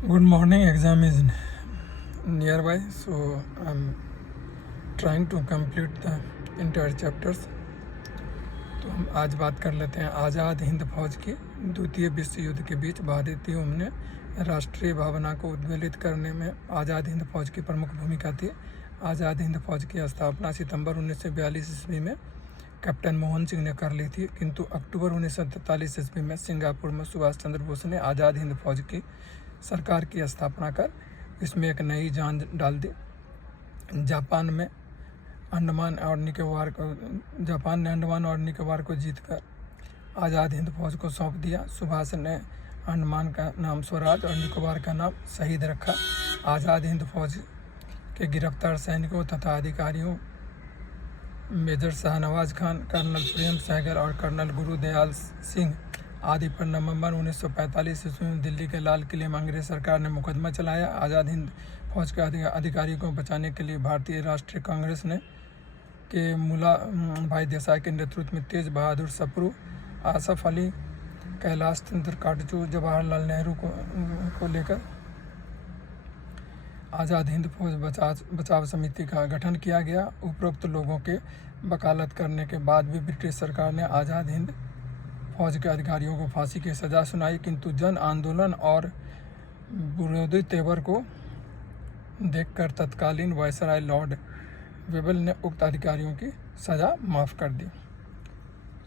Good morning. Exam is nearby, so I'm trying to complete the entire chapters. तो हम आज बात कर लेते हैं आज़ाद हिंद फौज की द्वितीय विश्व युद्ध के बीच भारतीयों ने राष्ट्रीय भावना को उद्वेलित करने में आज़ाद हिंद फौज की प्रमुख भूमिका थी। आज़ाद हिंद फौज की स्थापना सितंबर 1942 ईस्वी में कैप्टन मोहन सिंह ने कर ली थी, किंतु अक्टूबर 1943 ईस्वी में सिंगापुर में सुभाष चंद्र बोस ने आज़ाद हिंद फौज की सरकार की स्थापना कर इसमें एक नई जान डाल दी। जापान ने अंडमान और निकोबार को जीतकर आज़ाद हिंद फौज को सौंप दिया। सुभाष ने अंडमान का नाम स्वराज और निकोबार का नाम शहीद रखा। आज़ाद हिंद फौज के गिरफ्तार सैनिकों तथा अधिकारियों मेजर शाहनवाज खान, कर्नल प्रेम सहगल और कर्नल गुरुदयाल सिंह आदि पर नवंबर 1945 ईस्वी में दिल्ली के लाल किले में अंग्रेज सरकार ने मुकदमा चलाया। आज़ाद हिंद फौज के अधिकारियों को बचाने के लिए भारतीय राष्ट्रीय कांग्रेस ने के मुला भाई देसाई के नेतृत्व में तेज बहादुर सप्रू, आसफ अली, कैलाश चंद्र काटजू, जवाहरलाल नेहरू को लेकर आज़ाद हिंद फौज बचाव समिति का गठन किया गया। उपरोक्त लोगों के वकालत करने के बाद भी ब्रिटिश सरकार ने आज़ाद हिंद फौज के अधिकारियों को फांसी की सज़ा सुनाई, किंतु जन आंदोलन और विरोधी तेवर को देखकर तत्कालीन वायसराय लॉर्ड वेबल ने उक्त अधिकारियों की सज़ा माफ़ कर दी।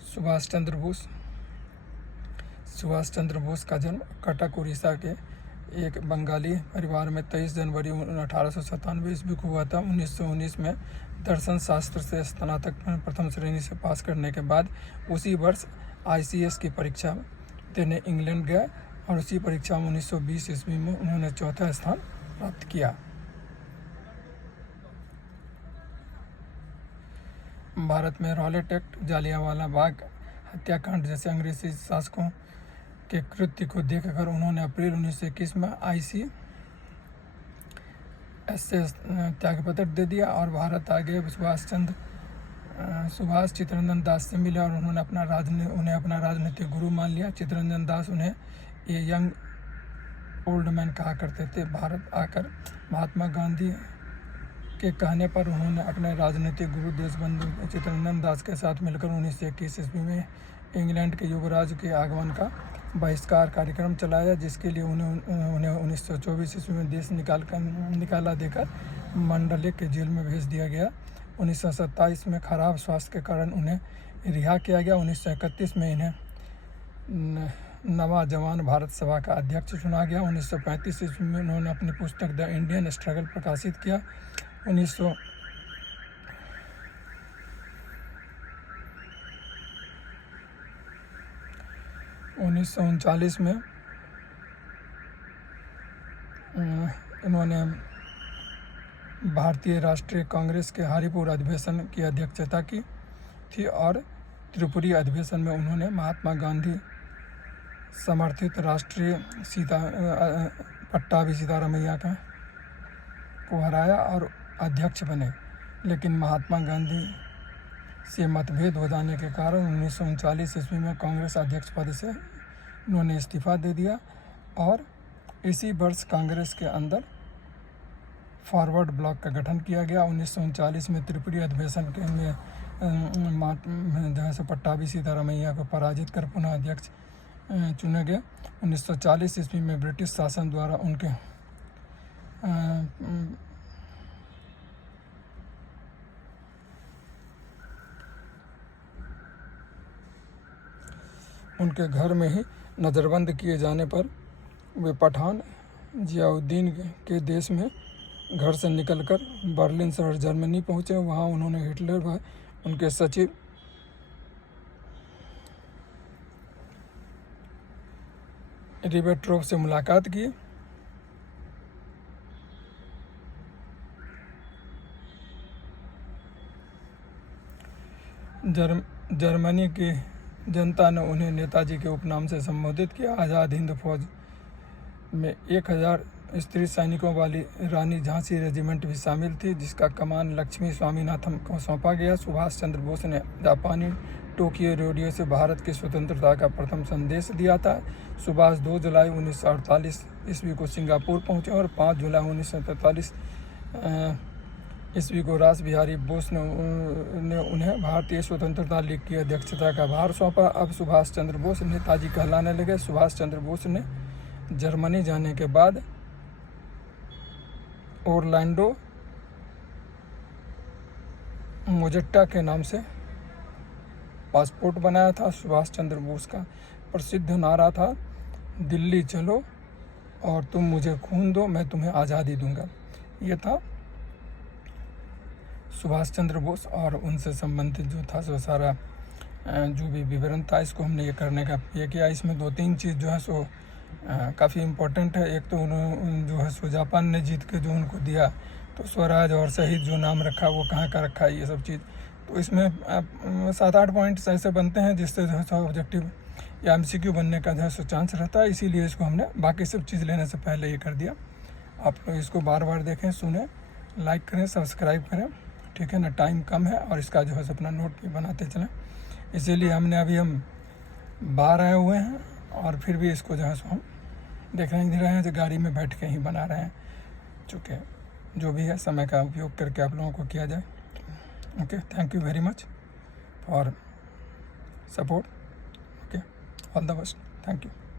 सुभाष चंद्र बोस का जन्म कटक उड़ीसा के एक बंगाली परिवार में 23 जनवरी 1897 ईस्वी को हुआ था। 1919 में दर्शन शास्त्र से स्नातक प्रथम श्रेणी से पास करने के बाद उसी वर्ष ICS की परीक्षा देने इंग्लैंड गए और उसी परीक्षा में 1920 ईस्वी में उन्होंने चौथा स्थान प्राप्त किया। भारत में रॉलेट एक्ट, जालियांवाला बाग हत्याकांड जैसे अंग्रेजी शासकों के कृत्य को देखकर उन्होंने अप्रैल 1921 में ICS से त्यागपत्र दे दिया और भारत आ गए। सुभाष चित्तरंजन दास से मिले और उन्हें अपना राजनीतिक गुरु मान लिया। चित्तरंजन दास उन्हें ए यंग ओल्ड मैन कहा करते थे। भारत आकर महात्मा गांधी के कहने पर उन्होंने अपने राजनीतिक गुरु देशबंधु चित्तरंजन दास के साथ मिलकर 1921 ईस्वी में इंग्लैंड के युवराज के आगमन का बहिष्कार कार्यक्रम चलाया, जिसके लिए उन्हें 1924 ईस्वी में देश निकाला देकर मंडले के जेल में भेज दिया गया। 1927 में खराब स्वास्थ्य के कारण उन्हें रिहा किया गया। 1931 में इन्हें नवा जवान भारत सभा का अध्यक्ष चुना गया। 1935 ईस्वी में उन्होंने अपनी पुस्तक द इंडियन स्ट्रगल प्रकाशित किया। 1939 में इन्होंने भारतीय राष्ट्रीय कांग्रेस के हरिपुर अधिवेशन की अध्यक्षता की थी और त्रिपुरी अधिवेशन में उन्होंने महात्मा गांधी समर्थित राष्ट्रीय पट्टाभी सीतारामैया को हराया और अध्यक्ष बने, लेकिन महात्मा गांधी से मतभेद हो जाने के कारण 1939 ईस्वी में कांग्रेस अध्यक्ष पद से उन्होंने इस्तीफा दे दिया और इसी वर्ष कांग्रेस के अंदर फॉरवर्ड ब्लॉक का गठन किया गया। 1939 में त्रिपुरी अधिवेशन में जैसे पट्टाभी सीतारामैया को पराजित कर पुनः अध्यक्ष चुने गए। 1940 ईस्वी में ब्रिटिश शासन द्वारा उनके घर में ही नज़रबंद किए जाने पर वे पठान जियाउद्दीन के देश में घर से निकलकर बर्लिन शहर जर्मनी पहुंचे। वहां उन्होंने हिटलर व उनके सचिव रिबेट्रोप से मुलाकात की। जर्मनी की जनता ने उन्हें नेताजी के उपनाम से संबोधित किया। आज़ाद हिंद फौज में 1000 स्त्री सैनिकों वाली रानी झांसी रेजिमेंट भी शामिल थी, जिसका कमान लक्ष्मी स्वामीनाथन को सौंपा गया। सुभाष चंद्र बोस ने जापानी टोक्यो रेडियो से भारत की स्वतंत्रता का प्रथम संदेश दिया था। सुभाष 2 जुलाई 1948 ईस्वी को सिंगापुर पहुँचे और 5 जुलाई 1943 ईस्वी को रास बिहारी बोस ने उन्हें भारतीय स्वतंत्रता लीग की अध्यक्षता का भार सौंपा। अब सुभाष चंद्र बोस नेताजी कहलाने लगे। सुभाष चंद्र बोस ने जर्मनी जाने के बाद ओरलैंडो मोजेट्टा के नाम से पासपोर्ट बनाया था। सुभाष चंद्र बोस का प्रसिद्ध नारा था, दिल्ली चलो और तुम मुझे खून दो, मैं तुम्हें आज़ादी दूंगा। ये था सुभाष चंद्र बोस और उनसे संबंधित जो था सो सारा जो भी विवरण था, इसको हमने ये करने का ये किया। इसमें 2-3 चीज़ जो है सो काफ़ी इम्पोर्टेंट है। एक तो उन्होंने जो है सो जापान ने जीत के जो उनको दिया, तो स्वराज और शहीद जो नाम रखा वो कहाँ का रखा, ये सब चीज़। तो इसमें 7-8 पॉइंट्स ऐसे बनते हैं जिससे जो है सो ऑब्जेक्टिव या MCQ बनने का जो है सो चांस रहता है। इसीलिए इसको हमने बाकी सब चीज़ लेने से पहले ये कर दिया। आप लोग इसको बार बार देखें, सुने, लाइक करें, सब्सक्राइब करें, ठीक है ना। टाइम कम है और इसका जो है अपना नोट भी बनाते चलें। इसीलिए अभी हम बाहर आए हुए हैं और फिर भी इसको जो है सो हम देख रहे हैं जो गाड़ी में बैठ के ही बना रहे हैं। चूँकि जो भी है समय का उपयोग करके आप लोगों को किया जाए। Okay, thank you very much for support. Okay, all the best, thank you.